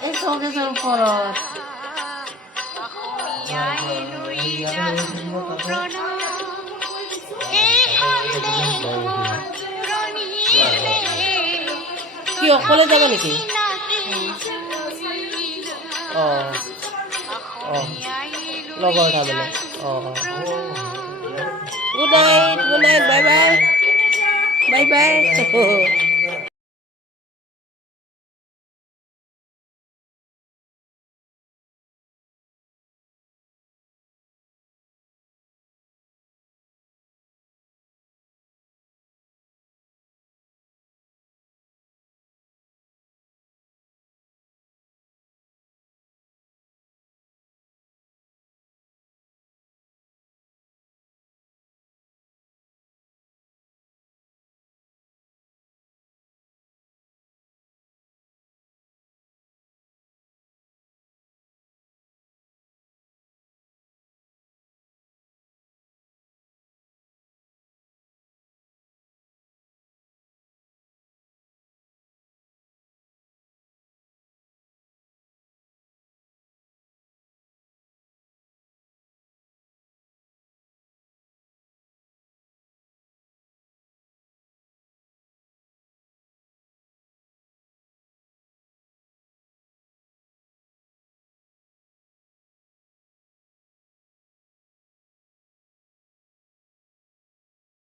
এই চৌকেছৰ ওপৰত কি অকলে যাব নেকি? অঁ অঁ লগৰ তাৰমানে অঁ অঁ good night bye bye bye bye